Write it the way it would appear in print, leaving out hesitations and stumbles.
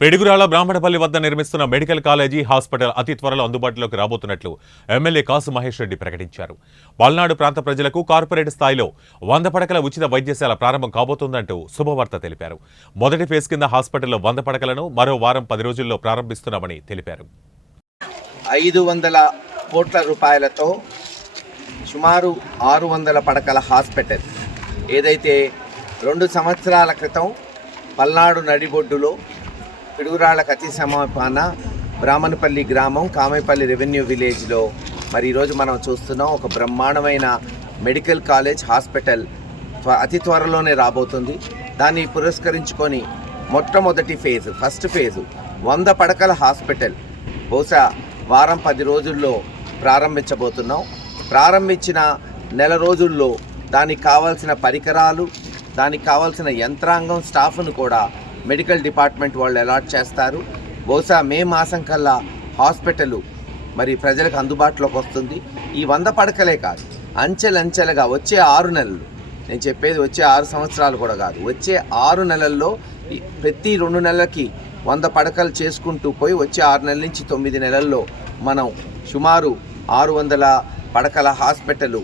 పిడుగురాళ్ల బ్రాహ్మణపల్లి వద్ద నిర్మిస్తున్న medical college hospital అతి త్వరలో అందుబాటులోకి రాబోతున్నట్లు ఎమ్మెల్యే కాసు మహేష్ రెడ్డి ప్రకటించారు. పల్నాడు ప్రాంత ప్రజలకు కార్పొరేట్ స్థాయిలో 100 పడకల ఉచిత వైద్యశాల ప్రారంభం కాబోతుందంటూ శుభవార్త తెలిపారు. మొదటి ఫేజ్ కింద హాస్పిటల్లో 100 పడకలను మరో వారం 10 రోజుల్లో ప్రారంభిస్తున్నామని తెలిపారు. 500 కోట్ల రూపాయలతో సుమారు 600 పడకల హాస్పిటల్ ఏదైతే 2 సంవత్సరాల క్రితం పల్నాడు నడిబొడ్డులో పిడుగురాళ్లకు అతి సమీపాన బ్రాహ్మణపల్లి గ్రామం కామైపల్లి రెవెన్యూ విలేజ్లో మరి ఈరోజు మనం చూస్తున్నాం. ఒక బ్రహ్మాండమైన మెడికల్ కాలేజ్ హాస్పిటల్ అతి త్వరలోనే రాబోతుంది. దాన్ని పురస్కరించుకొని మొట్టమొదటి ఫస్ట్ ఫేజు 100 పడకల హాస్పిటల్ బహుశా వారం 10 రోజుల్లో ప్రారంభించబోతున్నాం. ప్రారంభించిన నెల రోజుల్లో దానికి కావాల్సిన పరికరాలు, దానికి కావాల్సిన యంత్రాంగం, స్టాఫ్ను కూడా మెడికల్ డిపార్ట్మెంట్ వాళ్ళు అలాట్ చేస్తారు. బహుశా మే మాసం కల్లా హాస్పిటల్ మరి ప్రజలకు అందుబాటులోకి వస్తుంది. ఈ 100 పడకలే కాదు, అంచెలంచెలుగా వచ్చే 6 నెలలు, నేను చెప్పేది వచ్చే 6 సంవత్సరాలు కూడా కాదు, వచ్చే 6 నెలల్లో ప్రతి 2 నెలలకి 100 పడకలు చేసుకుంటూ పోయి వచ్చే 6 నెలల నుంచి 9 నెలల్లో మనం సుమారు 600 పడకల హాస్పిటల్